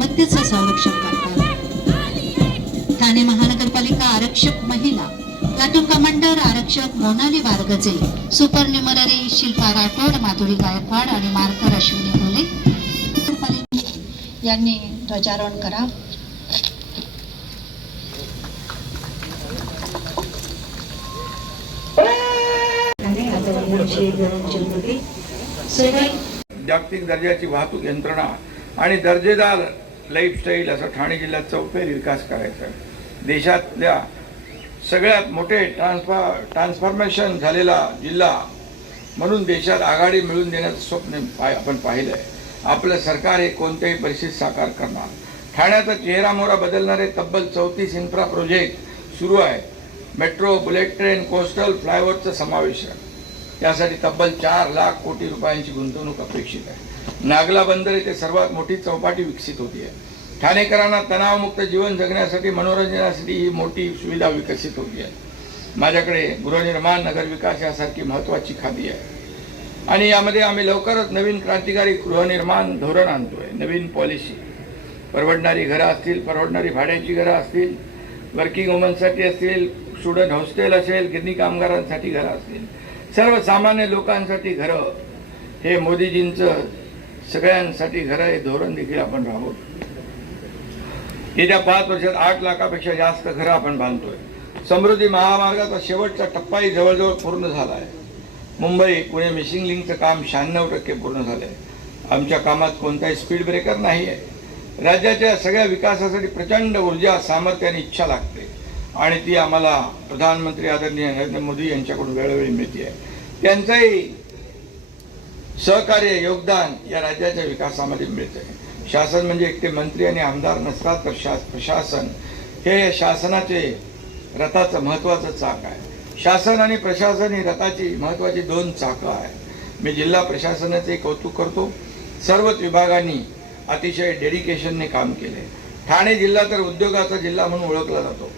मालमत्तेचं संरक्षण करतात। ठाणे महानगरपालिका आरक्षक महिला प्लाटून कमांडर आरक्षक मोनाली बारगजे, सुपर न्युमररी शिल्पा राठोड, माधुरी गायकवाड आणि मार्कर अश्विनी होले यांनी ध्वजारोहण करा। जागतिक दर्जाची वाहतूक यंत्रणा आणि दर्जेदार लाईफस्टाईल असा ठाणे जिल्ह्यात चौफेर विकास करायचा आहे। देशातल्या सगळ्यात मोठे ट्रान्सफॉर्मेशन झालेला जिल्हा म्हणून देशात आघाडी मिळवून देण्याचं स्वप्न आपण पाहिलं आहे। आपलं सरकार हे कोणत्याही परिस्थितीत साकार करणार। ठाण्याचा चेहरामोहरा बदलणारे तब्बल 34 इन्फ्रा प्रोजेक्ट सुरू आहे। मेट्रो, बुलेट ट्रेन, कोस्टल फ्लायओव्हरचा समावेश आहे। त्यासाठी तब्बल 4 लाख कोटी रुपयांची गुंतवणूक अपेक्षित आहे। नागला बंदर येथे सर्वात मोठी चौपाटी विकसित होती आहे। ठाणेकरांना तणावमुक्त जीवन जगण्यासाठी, मनोरंजनासाठी ही मोठी सुविधा विकसित होती आहे। माझ्याकडे गृहनिर्माण, नगरविकास यासारखी महत्त्वाची खाती आहे आणि यामध्ये आम्ही लवकरच नवीन क्रांतिकारी गृहनिर्माण धोरण आणतोय। नवीन पॉलिसी, परवडणारी घरं असतील, परवडणारी भाड्याची घरं असतील, वर्किंग वुमनसाठी असतील, स्टुडंट हॉस्टेल असेल, गिरणी कामगारांसाठी घरं असतील, सर्वसामान्य लोकांसाठी घरं, हे मोदीजींचं सगळ्यांसाठी घरं हे धोरण देखील आपण राबवतो। येत्या 5 वर्षात 8 लाखापेक्षा जास्त घरं आपण बांधतोय। समृद्धी महामार्गाचा शेवटचा टप्पाही जवळजवळ पूर्ण झाला आहे। मुंबई पुणे मिसिंग लिंकचं काम 96% पूर्ण झालं आहे। आमच्या कामात कोणताही स्पीड ब्रेकर नाही आहे। राज्याच्या सगळ्या विकासासाठी प्रचंड ऊर्जा, सामर्थ्य आणि इच्छा लागते आणि ती आम्हाला प्रधानमंत्री आदरणीय नरेंद्र मोदी यांच्याकडून वेळोवेळी मिळते आहे। त्यांचंही सहकार्य, योगदान या राज्याच्या विकासामध्ये मिळत आहे। शासन म्हणजे एकटे मंत्री आणि आमदार नसतात, तर प्रशासन हे शासनाचे रथाचं महत्त्वाचं चाक आहे। शासन आणि प्रशासन ही रथाची महत्त्वाची 2 चाकं आहेत। मी जिल्हा प्रशासनाचे कौतुक करतो। सर्वच विभागांनी अतिशय डेडिकेशनने काम केले। ठाणे जिल्हा तर उद्योगाचा जिल्हा म्हणून ओळखला जातो।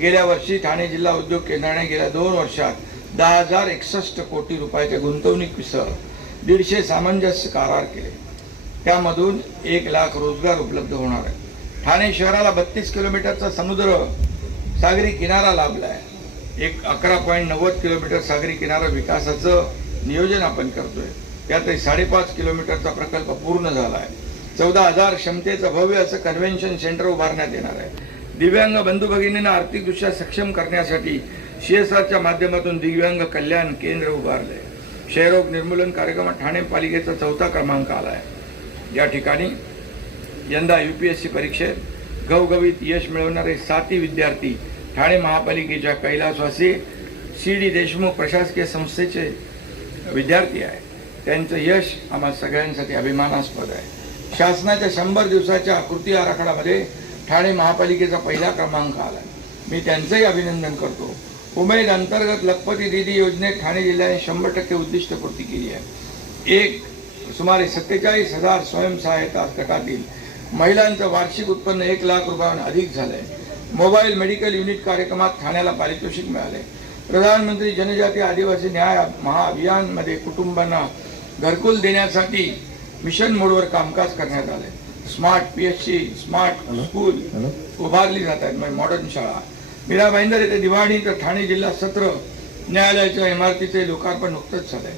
गेल्या वर्षी ठाणे जिल्हा उद्योग केंद्राने गेल्या 2 वर्षात 10,061 कोटी रुपयाच्या गुंतवणुकीसह 150 सामंजस्य करार केले। त्यामधून 1 लाख रोजगार उपलब्ध होणार आहे। ठाणे शहराला 32 किलोमीटरचा समुद्र सागरी किनारा लाभला आहे। 11.90 किलोमीटर सागरी किनारा विकासाचं नियोजन आपण करतोय। त्यातही 5.5 किलोमीटरचा प्रकल्प पूर्ण झाला आहे। 14,000 क्षमतेचं भव्य असं कन्व्हेन्शन सेंटर उभारण्यात येणार आहे। दिव्यांग बंधू भगिनींना आर्थिकदृष्ट्या सक्षम करण्यासाठी CSRच्या माध्यमातून दिव्यांग कल्याण केंद्र उभारले। क्षयरोग निर्मूलन कार्यक्रमात ठाणे पालिकेचा 4था क्रमांक आला आहे। या ठिकाणी यंदा UPSC परीक्षेत घवघवीत यश मिळवणारे 7 विद्यार्थी ठाणे महापालिकेच्या कैलासवासी CD देशमुख प्रशासकीय संस्थेचे विद्यार्थी आहेत। त्यांचं यश आम्हा सगळ्यांसाठी अभिमानास्पद आहे। शासनाच्या 100 दिवसाच्या कृती आराखड्यामध्ये ठाणे महापालिकेचा 1ला क्रमांक आला। मी त्यांचंही अभिनंदन करतो। उमेद अंतर्गत लखपती दीदी योजनेत ठाणे जिल्ह्याने 100% उद्दिष्टपूर्ती केली आहे। सुमारे 47,000 स्वयंसहायता गटातील महिलांचं वार्षिक उत्पन्न 1 लाख रुपयांहून अधिक झालंय। मोबाईल मेडिकल युनिट कार्यक्रमात ठाण्याला पारितोषिक मिळाले। प्रधानमंत्री जनजाती आदिवासी न्याय महाअभियानमध्ये कुटुंबांना घरकुल देण्यासाठी मिशन मोडवर कामकाज करण्यात आले। स्मार्ट PHC, स्मार्ट स्कूल उभारली जात आहेत, म्हणजे मॉडर्न शाळा। मीरा भाईंदर येथे दिवाणी तर ठाणे जिल्हा सत्र न्यायालयाच्या इमारतीचे लोकार्पण नुकतंच झालंय।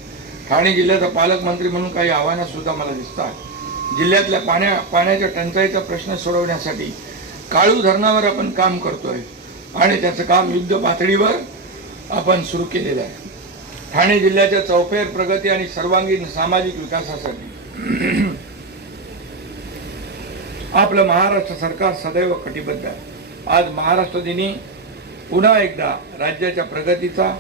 ठाणे जिल्ह्याचा पालकमंत्री म्हणून काही आव्हानं सुद्धा मला दिसतात। जिल्ह्यातल्या पाण्याच्या टंचाईचा प्रश्न सोडवण्यासाठी काळू धरणावर आपण काम करतोय आणि त्याचं काम युद्ध पातळीवर आपण सुरू केलेलं आहे। ठाणे जिल्ह्याच्या चौफेर प्रगती आणि सर्वांगीण सामाजिक विकासासाठी आपलं महाराष्ट्र सरकार सदैव कटिबद्ध आहे। आज महाराष्ट्र दिनी पुन्हा एकदा राज्याच्या प्रगतीचा,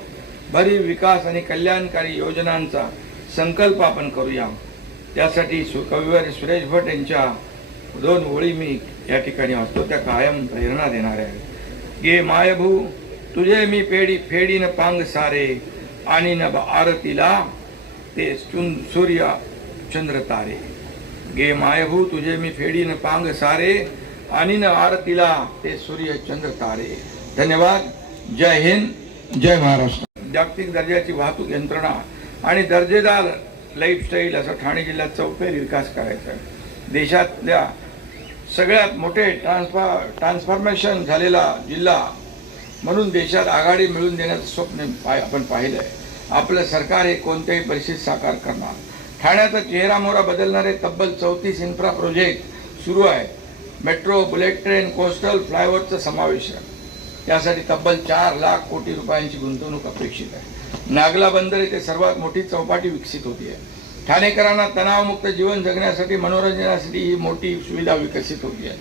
भरीव विकास आणि कल्याणकारी योजनांचा संकल्प आपण करूया। त्यासाठी कविवर्य सुरेश भट यांच्या 2 ओळी मी या ठिकाणी वाचतो, त्या कायम प्रेरणा देणाऱ्या आहेत। गे मायभू तुझे मी फेडीन पांग सारे, आणि न आरतीला ते सूर्य चंद्र तारे। गे मायभू तुझे मी फेडीन पांग सारे, आणि न आरतीला ते सूर्य चंद्र तारे। धन्यवाद। जय हिंद, जय महाराष्ट्र। जागतिक दर्जाची वाहतूक यंत्रणा आणि दर्जेदार लाईफस्टाईल असा ठाणे जिल्ह्यात चौफेर विकास करायचा आहे। देशातल्या सगळ्यात मोठे ट्रान्सफॉर्मेशन झालेला जिल्हा म्हणून देशात आघाडी मिळवून देण्याचं स्वप्न आपण पाहिलं आहे. आपलं सरकार हे कोणत्याही परिस्थितीत साकार करणार. ठाण्याचा चेहरामोहरा बदलणारे तब्बल 34 इन्फ्रा प्रोजेक्ट सुरू आहे. मेट्रो, बुलेट ट्रेन, कोस्टल फ्लायओव्हरचं समावेश आहे. त्यासाठी तब्बल 4 लाख कोटी रुपयांची गुंतवणूक अपेक्षित आहे. नागला बंदर येथे सर्वात मोठी चौपाटी विकसित होती आहे. ठाणेकरांना तणावमुक्त जीवन जगण्यासाठी, मनोरंजनासाठी ही मोठी सुविधा विकसित होती आहे.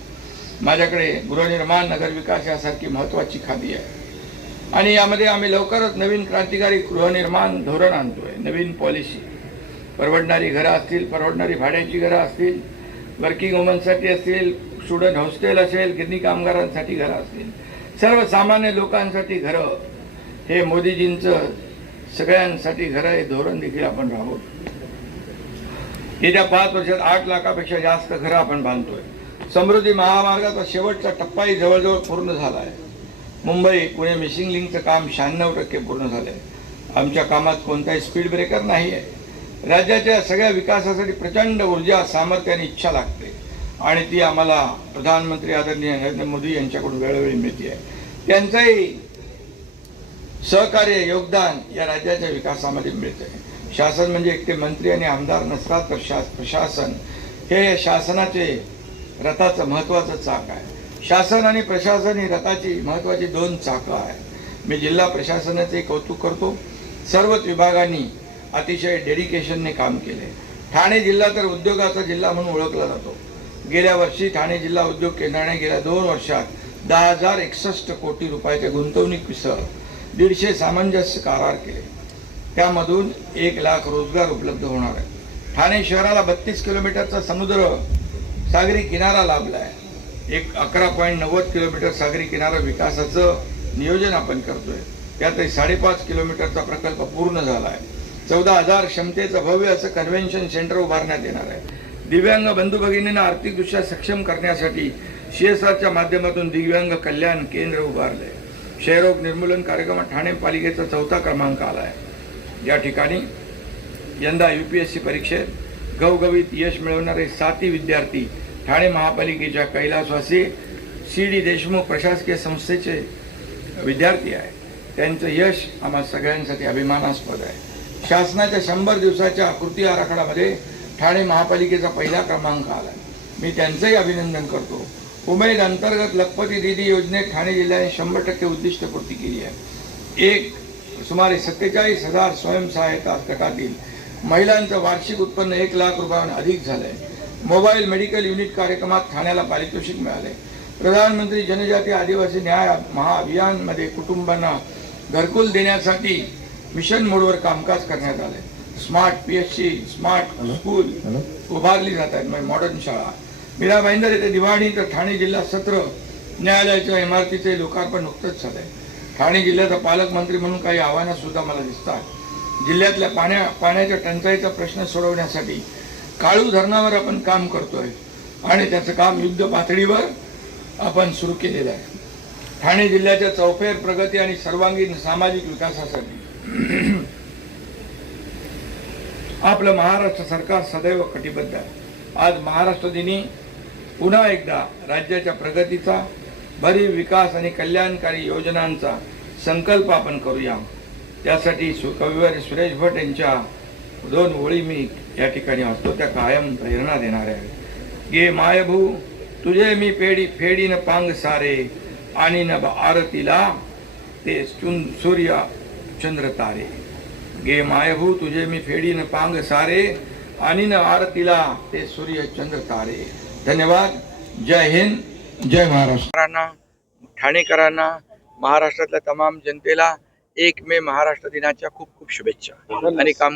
माझ्याकडे गृहनिर्माण, नगरविकास यासारखी महत्त्वाची खाती आहे आणि यामध्ये आम्ही लवकरच नवीन क्रांतिकारी गृहनिर्माण धोरण आणतोय. नवीन पॉलिसी, परवडणारी घरं असतील, परवडणारी भाड्याची घरं असतील, वर्किंग वुमनसाठी असतील, स्टुडंट हॉस्टेल असेल, गिरणी कामगारांसाठी घरं असतील, सर्वसामान्य लोकांसाठी घरं, हे मोदीजींचं सगळ्यांसाठी घरं हे धोरण देखील आपण राबवतो. येत्या 5 वर्षात 8 लाखापेक्षा जास्त घरं आपण बांधतोय. समृद्धी महामार्गाचा शेवटचा टप्पाही जवळजवळ पूर्ण झाला आहे. मुंबई पुणे मिसिंग लिंकचं काम 96% पूर्ण झालं आहे. आमच्या कामात कोणताही स्पीड ब्रेकर नाही आहे. राज्याच्या सगळ्या विकासासाठी प्रचंड ऊर्जा, सामर्थ्य आणि इच्छा लागते आणि ती आम्हाला प्रधानमंत्री आदरणीय नरेंद्र मोदी यांच्याकडून वेळोवेळी मिळते आहे. त्यांचंही सहकार्य, योगदान या राज्याच्या विकासामध्ये मिळत आहे. शासन म्हणजे एकटे मंत्री आणि आमदार नसतात, तर प्रशासन हे या शासनाचे रथाचं महत्त्वाचं चाक आहे. शासन आणि प्रशासन ही रथाची महत्त्वाची 2 चाकं आहेत. मी जिल्हा प्रशासनाचे कौतुक करतो. सर्वच विभागांनी अतिशय डेडिकेशनने काम केले. ठाणे जिल्हा तर उद्योगाचा जिल्हा म्हणून ओळखला जातो. गेल्या वर्षी ठाणे जिल्हा उद्योग केंद्राने गेल्या 2 वर्षात 10,061 कोटी रुपयाच्या गुंतवणुकीसह 150 सामंजस्य करार केले. त्यामधून 1 लाख रोजगार उपलब्ध होणार आहे. ठाणे शहराला 32 किलोमीटरचा समुद्र सागरी किनारा लाभला आहे. 11.90 किलोमीटर सागरी किनारा विकासाचं नियोजन आपण करतोय. त्यातही 5.5 किलोमीटरचा प्रकल्प पूर्ण झाला आहे. 14,000 क्षमतेचं भव्य असं कन्व्हेन्शन सेंटर उभारण्यात येणार आहे. दिव्यांग बंधू भगिनींना आर्थिकदृष्ट्या सक्षम करण्यासाठी CSRच्या माध्यमातून दिव्यांग कल्याण केंद्र उभारले. क्षयरोग निर्मूलन कार्यक्रमात ठाणे पालिकेचा 4था क्रमांक आला आहे. या ठिकाणी यंदा UPSC परीक्षेत घवघवीत यश मिळवणारे 7 विद्यार्थी ठाणे महापालिकेच्या कैलासवासी CD देशमुख प्रशासकीय संस्थेचे विद्यार्थी आहेत. त्यांचं यश आम्हा सगळ्यांसाठी अभिमानास्पद आहे. शासनाच्या 100 दिवसाच्या कृती आराखड्यामध्ये ठाणे महापालिकेचा 1ला क्रमांक आला. मी त्यांचंही अभिनंदन करतो. उमेद अंतर्गत लखपती दीदी योजनेत ठाणे जिल्ह्याने 100% उद्दिष्टपूर्ती केली आहे. सुमारे 47,000 स्वयंसहायता गटातील महिलांचं वार्षिक उत्पन्न 1 लाख रुपयांहून अधिक झालंय. मोबाईल मेडिकल युनिट कार्यक्रमात ठाण्याला पारितोषिक मिळाले. प्रधानमंत्री जनजाती आदिवासी न्याय महाअभियानमध्ये कुटुंबांना घरकुल देण्यासाठी मिशन मोडवर कामकाज करण्यात आले. स्मार्ट PSC, स्मार्ट स्कूल उभारली जात आहेत, म्हणजे मॉडर्न शाळा. मीरा भाईंदर येथे दिवाणी तर ठाणे जिल्हा सत्र न्यायालयाच्या इमारतीचे लोकार्पण नुकतंच झालंय. ठाणे जिल्ह्याचा पालकमंत्री म्हणून काही आव्हानं सुद्धा मला दिसतात. जिल्ह्यातल्या पाण्याच्या टंचाईचा प्रश्न सोडवण्यासाठी काळू धरणावर आपण काम करतोय आणि त्याचं काम युद्ध पातळीवर आपण सुरू केलेलं आहे. ठाणे जिल्ह्याच्या चौफेर प्रगती आणि सर्वांगीण सामाजिक विकासासाठी आपलं महाराष्ट्र सरकार सदैव कटिबद्ध आहे. आज महाराष्ट्र दिनी पुन्हा एकदा राज्याच्या प्रगतीचा, भरीव विकास आणि कल्याणकारी योजनांचा संकल्प आपण करूया. त्यासाठी कविवारी सुरेश भट यांच्या 2 ओळी मी या ठिकाणी वाचतो, त्या कायम प्रेरणा देणाऱ्या आहेत. गे मायभू तुझे मी फेडीन पांग सारे, आणि न आरतीला ते सूर्य चंद्र तारे. गे मायभू तुझे मी फेडीन पांग सारे, आणि न आरतीला ते सूर्य चंद्र तारे. धन्यवाद. जय हिंद, जय महाराष्ट्र. ठाणेकरांना, महाराष्ट्रातल्या तमाम जनतेला 1 मे महाराष्ट्र दिनाच्या खूप खूप शुभेच्छा आणि काम